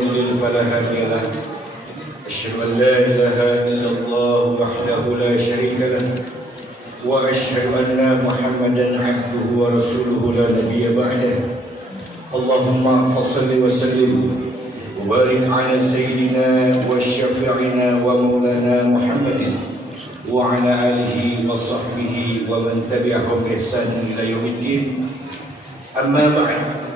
فلا هادي له أشهد أن لا إله إلا الله وحده لا شريك له وأشهد أن محمدا عبده ورسوله لا نبي بعده اللهم فصل وسلم وبارك على سيدنا وشفيعنا ومولانا محمد وعلى آله وصحبه ومن تبعهم بإحسان إلى يوم الدين أما بعد.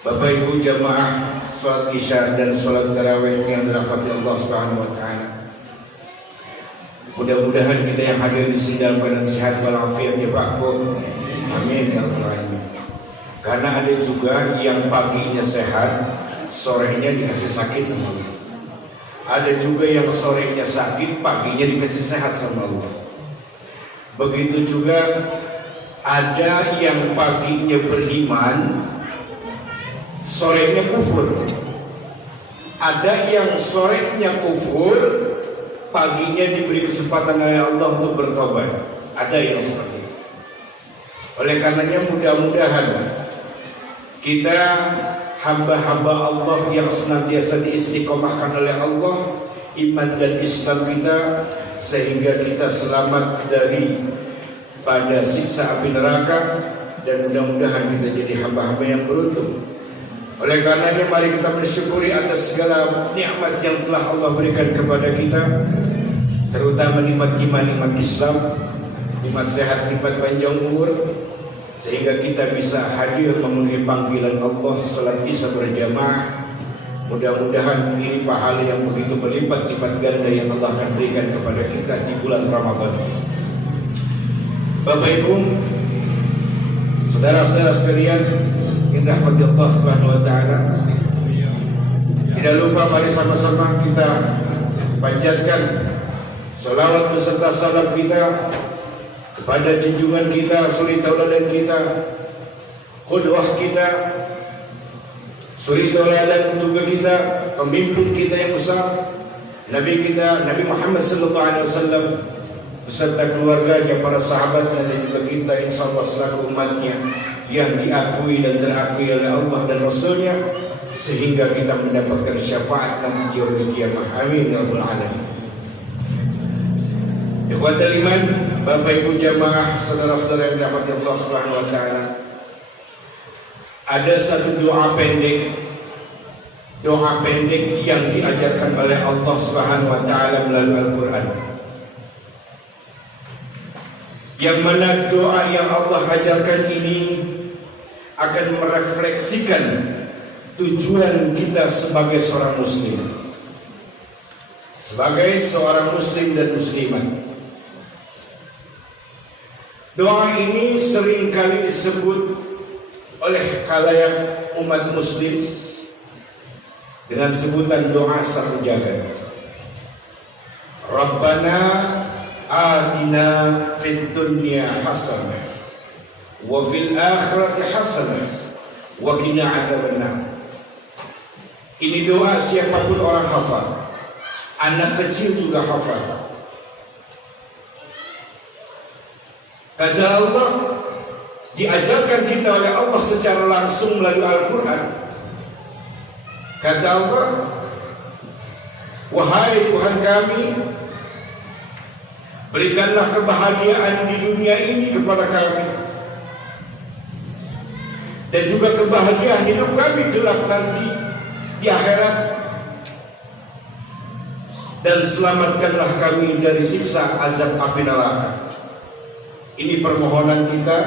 Bapak Ibu jamaah salat Isya dan salat tarawih yang dirahmati Allah Subhanahu wa taala. Mudah-mudahan kita yang hadir di sini dalam keadaan sehat walafiat ya Pak Bu. Amin ya rabbal alamin. Karena ada juga yang paginya sehat, sorenya dikasih sakit sama Allah. Ada juga yang sorenya sakit, paginya dikasih sehat sama Allah. Begitu juga ada yang paginya beriman, sorenya kufur. Ada yang sorenya kufur, paginya diberi kesempatan oleh Allah untuk bertobat. Ada yang seperti itu. Oleh karenanya mudah-mudahan kita hamba-hamba Allah yang senantiasa diistiqomahkan oleh Allah iman dan Islam kita, sehingga kita selamat dari pada siksa api neraka, dan mudah-mudahan kita jadi hamba-hamba yang beruntung. Oleh karenanya mari kita bersyukuri atas segala nikmat yang telah Allah berikan kepada kita, terutama nikmat iman, nikmat Islam, nikmat sehat, nikmat panjang umur, sehingga kita bisa hadir memenuhi panggilan Allah salat Isya berjamaah. Mudah-mudahan ini pahala yang begitu berlipat-lipat ganda yang Allah akan berikan kepada kita di bulan Ramadan. Bapak Ibu, saudara-saudara sekalian yang dirahmati Allah Subhanahu wa taala, tidak lupa mari sama-sama kita panjatkan salawat beserta salam kita kepada junjungan kita, suri tauladan kita, qudwah kita, suri tauladan juga kita, pemimpin kita yang besar, Nabi kita, Nabi Muhammad sallallahu alaihi wasallam beserta keluarganya, para sahabatnya, dan juga kita insyaallah selaku umatnya yang diakui dan terakui oleh Allah dan Rasulnya, sehingga kita mendapatkan syafaat nanti yaumul qiyamah. Amin ya rabbal alamin. Ikhwatal iman, Bapak Ibu jamaah, saudara-saudara yang dirahmati Allah Subhanahu wa taala, ada satu doa pendek yang diajarkan oleh Allah Subhanahu wa taala melalui Al-Qur'an, yang mana doa yang Allah ajarkan ini akan merefleksikan tujuan kita sebagai seorang muslim, sebagai seorang muslim dan muslimat. Doa ini seringkali disebut oleh khalayak umat muslim dengan sebutan doa satu jagat. Rabbana atina fid dunya hasanah wa fil akhirati hasanah wa qina adzabannar. Ini doa siapapun orang hafal, anak kecil juga hafal. Kata Allah, diajarkan kita oleh Allah secara langsung melalui Al-Quran. Kata Allah, wahai Tuhan kami, berikanlah kebahagiaan di dunia ini kepada kami, dan juga kebahagiaan hidup kami kelak nanti di akhirat, dan selamatkanlah kami dari siksa azab api neraka. Ini permohonan kita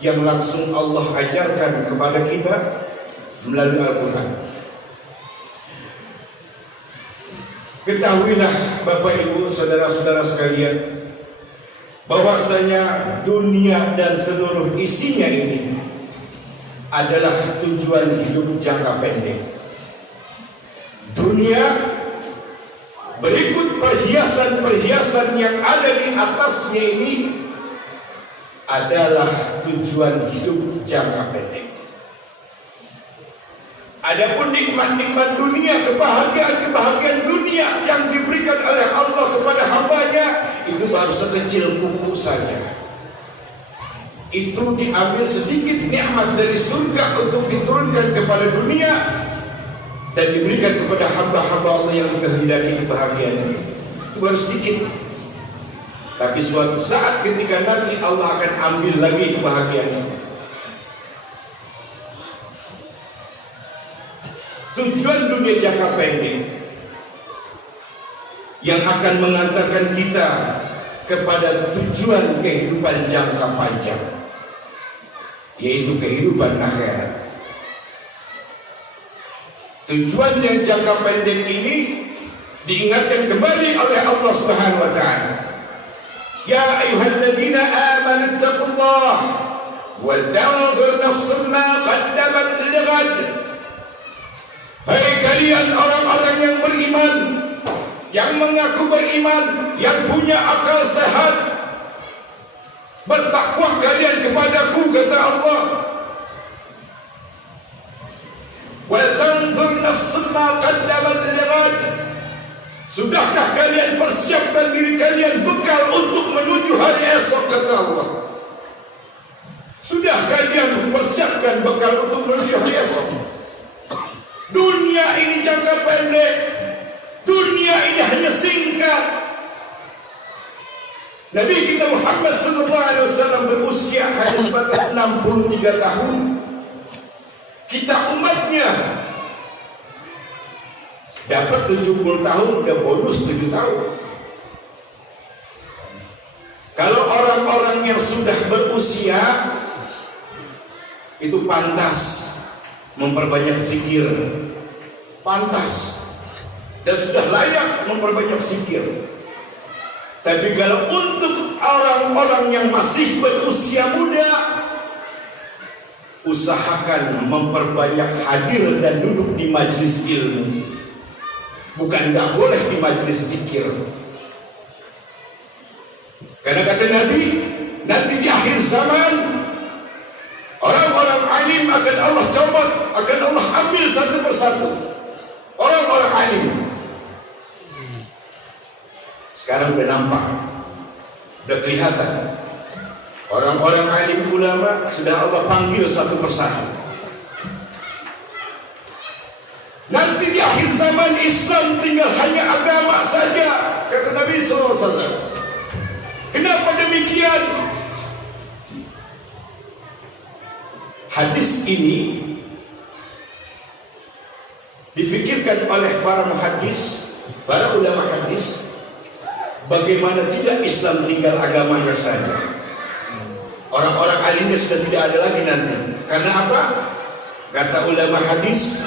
yang langsung Allah ajarkan kepada kita melalui Al-Quran. Ketahuilah Bapak Ibu saudara-saudara sekalian, bahwasanya dunia dan seluruh isinya ini adalah tujuan hidup jangka pendek. Dunia berikut perhiasan-perhiasan yang ada di atasnya ini adalah tujuan hidup jangka pendek. Adapun nikmat-nikmat dunia, kebahagiaan dunia yang diberikan oleh Allah kepada hambanya, itu baru sekecil kuku saja. Itu diambil sedikit nikmat dari surga untuk diturunkan kepada dunia, dan diberikan kepada hamba-hamba Allah yang dikehendaki kebahagiaan ini. Itu baru sedikit. Tapi suatu saat ketika nanti Allah akan ambil lagi kebahagiaan itu. Tujuan dunia jangka pendek yang akan mengantarkan kita kepada tujuan kehidupan jangka panjang, yaitu kehidupan akhirat. Tujuan yang jangka pendek ini diingatkan kembali oleh Allah Subhanahu wa taala. Ya ayyuhalladzina amanu taqullaha wal tanzur nafsun ma qaddamat lighad. Hai kalian orang-orang yang beriman, yang mengaku beriman, yang punya akal sehat, bertakwa kalian kepadaku, kata Allah. Wal tanzur nafsun ma qaddamat lighad. Sudahkah kalian persiapkan diri kalian bekal untuk menuju hari esok, kata Allah. Sudah kalian persiapkan bekal untuk menuju hari esok. Dunia ini jangka pendek, dunia ini hanya singkat. Nabi kita Muhammad SAW berusia hanya sebatas 63 tahun. Kita umatnya dapat 70 tahun, udah bonus 7 tahun. Kalau orang-orang yang sudah berusia itu pantas memperbanyak zikir, pantas dan sudah layak memperbanyak zikir. Tapi kalau untuk orang-orang yang masih berusia muda, usahakan memperbanyak hadir dan duduk di majelis ilmu. Bukan nggak boleh di majelis zikir. Karena kata Nabi, nanti di akhir zaman orang-orang alim akan Allah copot, akan Allah ambil satu persatu. Orang-orang alim sekarang udah nampak, udah kelihatan. Orang-orang alim ulama sudah Allah panggil satu persatu. Nanti di akhir zaman Islam tinggal hanya agama saja, kata Nabi SAW. Kenapa demikian? Hadis ini difikirkan oleh para muhaddis, para ulama hadis, bagaimana tidak Islam tinggal agamanya saja. Orang-orang alimnya sudah tidak ada lagi nanti. Karena apa? Kata ulama hadis,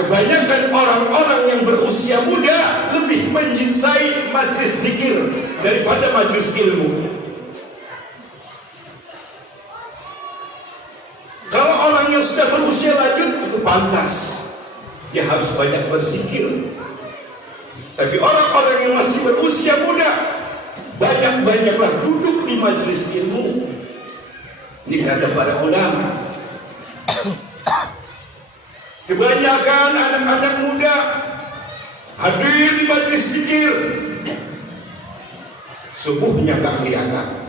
kebanyakan orang-orang yang berusia muda lebih mencintai majlis zikir daripada majlis ilmu. Kalau orang yang sudah berusia lanjut itu pantas, dia harus banyak berzikir. Tapi orang-orang yang masih berusia muda, banyak-banyaklah duduk di majelis ilmu. Ini kata para ulama. Kebanyakan anak-anak muda hadir di majelis zikir, subuhnya nggak kelihatan.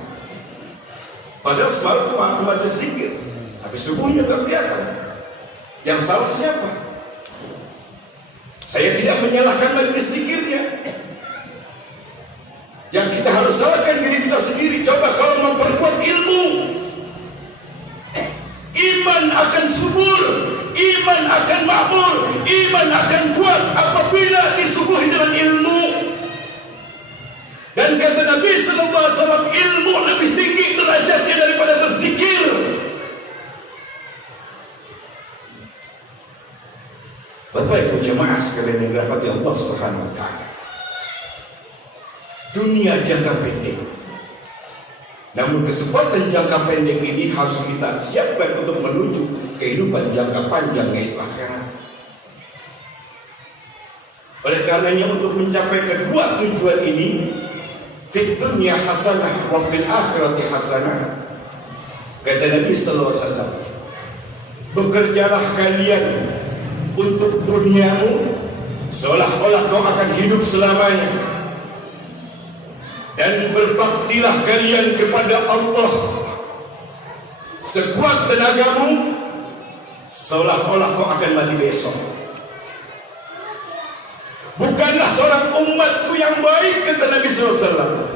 Padahal semalam waktu majelis zikir, tapi subuhnya nggak kelihatan. Yang salah siapa? Saya tidak menyalahkan majelis zikirnya. Yang kita harus salahkan diri kita sendiri. Coba kalau memperkuat ilmu, iman akan subur, iman akan makmur, iman akan kuat apabila disuguhi dengan ilmu. Dan kata Nabi SAW, ilmu lebih tinggi derajatnya daripada berzikir. Bapak Ibu jemaah sekalian yang dirahmati Allah Subhanahu wa taala. Dunia jangka pendek. Namun kesempatan jangka pendek ini harus kita siapkan untuk menuju kehidupan jangka panjang, yaitu akhirat. Oleh karenanya untuk mencapai kedua tujuan ini, fid dunya hasanah wa fil akhirati hasanah. Kata Nabi sallallahu alaihi wasallam, bekerjalah kalian untuk duniamu seolah-olah kau akan hidup selamanya, dan berbaktilah kalian kepada Allah sekuat tenagamu seolah-olah kau akan mati besok. orang umatku yang baik, kata Nabi SAW,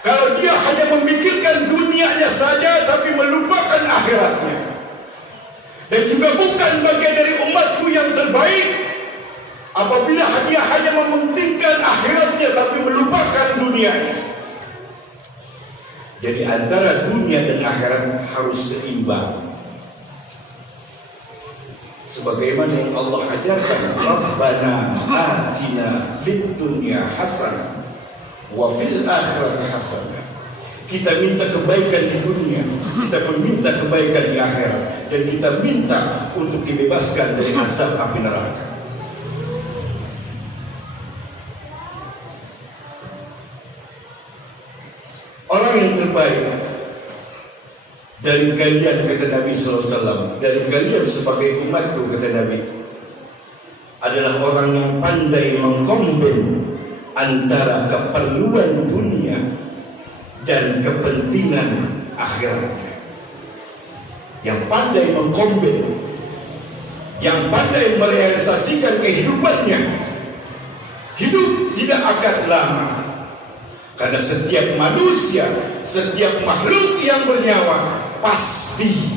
kalau dia hanya memikirkan dunianya saja tapi melupakan akhiratnya, dan juga bukan bagian dari umatku yang terbaik apabila dia hanya mementingkan akhiratnya tapi melupakan dunianya. Jadi antara dunia dan akhirat harus seimbang. Sebagaimana yang Allah ajarkan, Rabbana atina fid dunya hasanah wa fil akhirati hasanah. Kita minta kebaikan di dunia, kita pun minta kebaikan di akhirat, dan kita minta untuk dibebaskan dari azab api neraka. Orang yang terbaik dari kalian, kata Nabi SAW, dari kalian sebagai umatku, kata Nabi, adalah orang yang pandai mengkombin antara keperluan dunia dan kepentingan akhiratnya. Yang pandai mengkombin, yang pandai merealisasikan kehidupannya. Hidup tidak akan lama, karena setiap manusia, setiap makhluk yang bernyawa pasti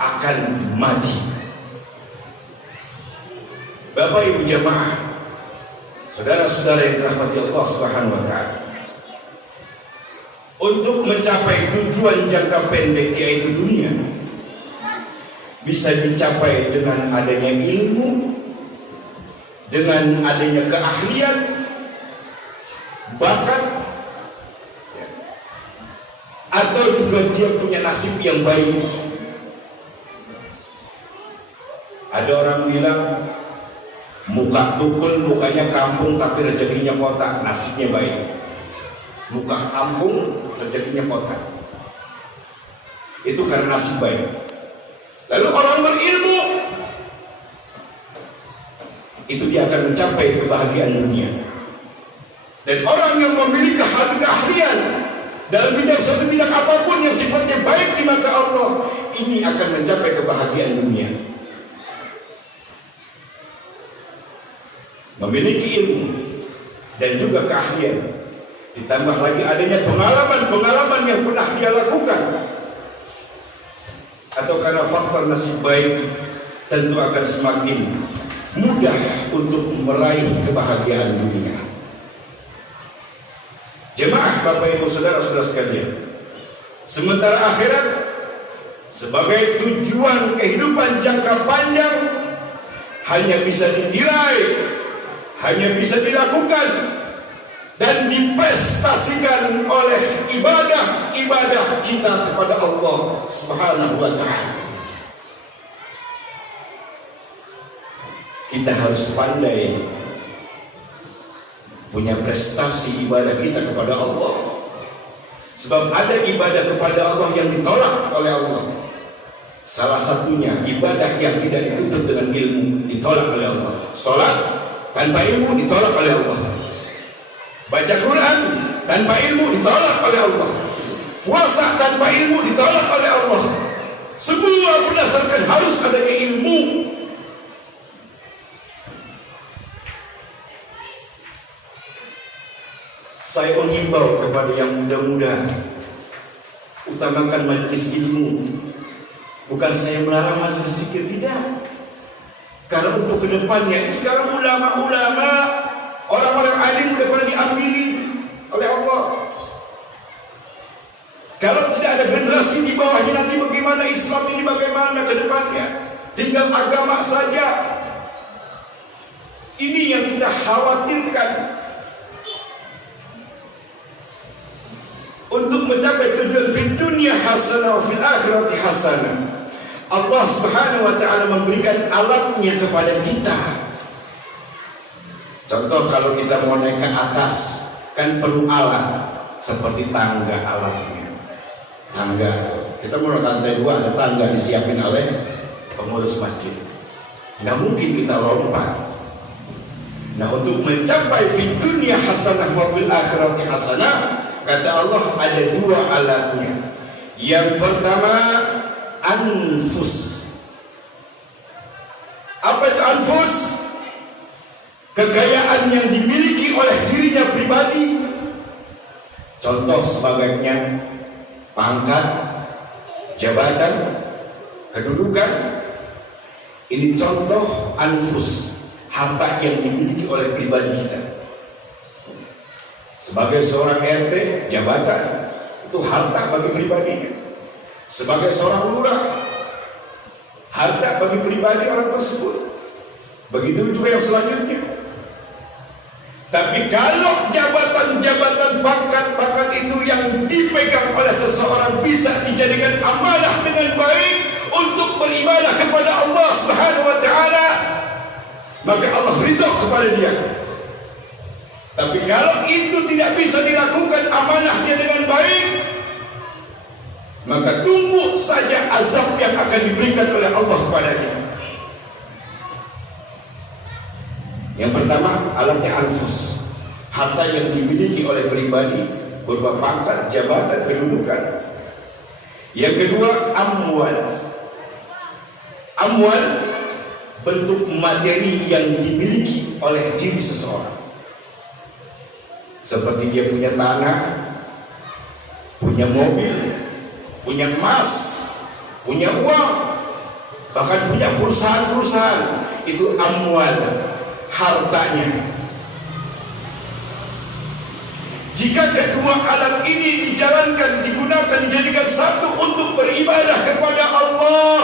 akan mati. Bapak Ibu jamaah, saudara-saudara yang dirahmati Allah Subhanahu wa taala, untuk mencapai tujuan jangka pendek yaitu dunia bisa dicapai dengan adanya ilmu, dengan adanya keahlian, bakat, atau juga dia punya nasib yang baik. Ada orang bilang muka tukul, mukanya kampung tapi rezekinya kota, nasibnya baik. Muka kampung, rezekinya kota, itu karena nasib baik. Lalu orang berilmu, itu dia akan mencapai kebahagiaan dunia. Dan orang yang memiliki keahlian dalam bidang satu bidang apapun yang sifatnya baik di mata Allah, ini akan mencapai kebahagiaan dunia. Memiliki ilmu dan juga keahlian, ditambah lagi adanya pengalaman-pengalaman yang pernah dia lakukan, atau karena faktor nasib baik, tentu akan semakin mudah untuk meraih kebahagiaan dunia. Jemaah Bapak Ibu saudara-saudara sekalian, sementara akhirat sebagai tujuan kehidupan jangka panjang hanya bisa ditirai, hanya bisa dilakukan dan diprestasikan oleh ibadah-ibadah kita kepada Allah Subhanahu wa taala. Kita harus pandai punya prestasi ibadah kita kepada Allah. Sebab ada ibadah kepada Allah yang ditolak oleh Allah. Salah satunya ibadah yang tidak dituntut dengan ilmu, ditolak oleh Allah. Salat tanpa ilmu ditolak oleh Allah. Baca Quran tanpa ilmu ditolak oleh Allah. Puasa tanpa ilmu ditolak oleh Allah. Semua berdasarkan harus adanya ilmu. Saya menghimbau kepada yang muda-muda, utamakan majelis ilmu. Bukan saya melarang majelis zikir, tidak. Karena untuk kedepannya, sekarang ulama-ulama, orang-orang alim sudah pernah diambil oleh Allah. Kalau tidak ada generasi di bawahnya, nanti bagaimana Islam ini, bagaimana kedepannya? Tinggal agama saja. Ini yang kita khawatirkan. Untuk mencapai tujuan fid dunya hasanah wa fil akhirati hasanah, Allah Subhanahu wa taala memberikan alatnya kepada kita. Contoh, kalau kita mau naik ke atas kan perlu alat, seperti tangga alatnya. Tangga, kita mau naik lantai 2, ada tangga disiapin oleh pengurus masjid. Nggak mungkin kita lompat. Nah, untuk mencapai fid dunya hasanah wa fil akhirati hasanah, kata Allah ada 2 alatnya. Yang pertama, anfus. Apa itu anfus? Kekayaan yang dimiliki dimiliki oleh dirinya pribadi. Contoh sebagainya pangkat, jabatan, kedudukan. Ini contoh anfus, harta yang dimiliki oleh pribadi kita. Sebagai seorang RT, jabatan itu harta bagi pribadinya. Sebagai seorang lurah, harta bagi pribadi orang tersebut. Begitu juga yang selanjutnya. Tapi kalau jabatan-jabatan pangkat-pangkat itu yang dipegang oleh seseorang bisa dijadikan amanah dengan baik untuk beribadah kepada Allah Subhanahu wa taala, maka Allah ridha kepada dia. Tapi kalau itu tidak bisa dilakukan amanahnya dengan baik, maka tunggu saja azab yang akan diberikan oleh Allah kepadanya. Yang pertama, alatnya anfus, harta yang dimiliki oleh pribadi berupa pangkat, jabatan, kedudukan. Yang kedua, amwal. Amwal bentuk materi yang dimiliki oleh diri seseorang. Seperti dia punya tanah, punya mobil, punya emas, punya uang, bahkan punya perusahaan-perusahaan. Itu amwal, hartanya. Jika kedua alat ini dijalankan, digunakan, dijadikan satu untuk beribadah kepada Allah,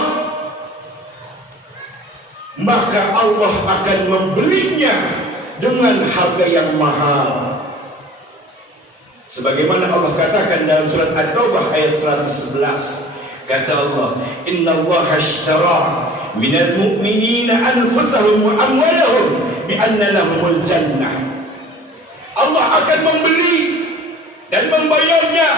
maka Allah akan membelinya dengan harga yang mahal. Sebagaimana Allah katakan dalam surat At-Taubah ayat 111, kata Allah, Inna Allah ashtara minal mu'minina anfusahum wa amwalahum bi'anna lahumul jannah. Allah akan membeli dan membayarnya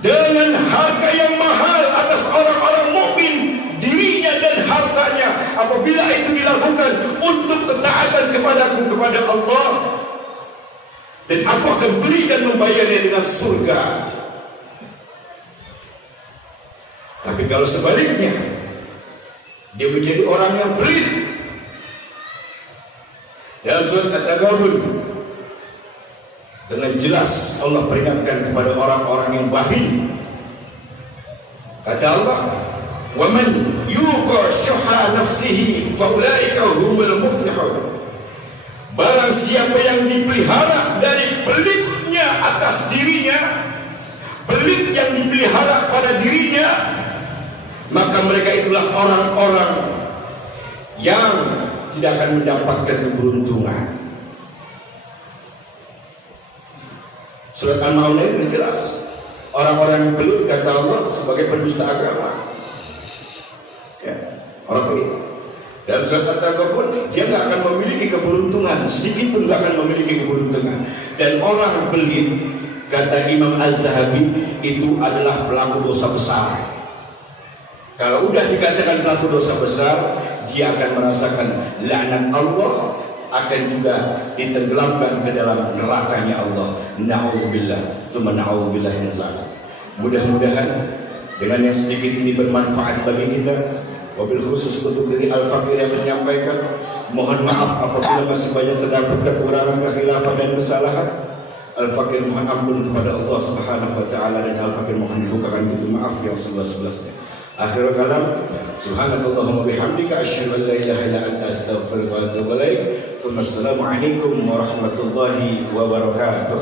dengan harga yang mahal atas orang-orang mukmin, dirinya dan hartanya, apabila itu dilakukan untuk ketaatan kepadaku, kepada Allah. Dan aku akan beli dan membayarnya dengan surga. Tapi kalau sebaliknya, dia menjadi orang yang pelit. Dalam surat At-Taghabun, dengan jelas Allah peringatkan kepada orang-orang yang bakhil. Kata Allah, "Wa man yuqa syuha nafsihi fa ulaika humul muflihun." Barang siapa yang dipelihara dari pelitnya atas dirinya, pelit yang dipelihara pada dirinya, maka mereka itulah orang-orang yang tidak akan mendapatkan keberuntungan. Surat Al-Maun jelas, orang-orang yang pelit, kata Allah, sebagai pendusta agama. Ya, orang pelit. Dalam surat At-Taghabun, dia tidak akan memiliki keberuntungan, sedikit pun tidak akan memiliki keberuntungan. Dan orang pelit, kata Imam Az-Zahabi, itu adalah pelaku dosa besar. Kalau sudah dikatakan pelaku dosa besar, dia akan merasakan laknat Allah, akan juga ditenggelamkan ke dalam nerakanya Allah. Na'udzubillah, tsumma na'udzubillah min dzalik. Mudah-mudahan dengan yang sedikit ini bermanfaat bagi kita. Wabil khusus untuk diri Al-Fakir yang menyampaikan, mohon maaf apabila masih banyak terdapat kekurangan, kekhilafan dan kesalahan. Al-Fakir mohon ampun kepada Allah Subhanahu wa taala, dan Al-Fakir mohon dibukakan pintu maaf yang seluas-luasnya. Akhirul kalam, subhanakallahumma bihamdika asyhadu an la ilaha illa anta astaghfiruka wa atubu ilaik. Assalamualaikum warahmatullahi wabarakatuh.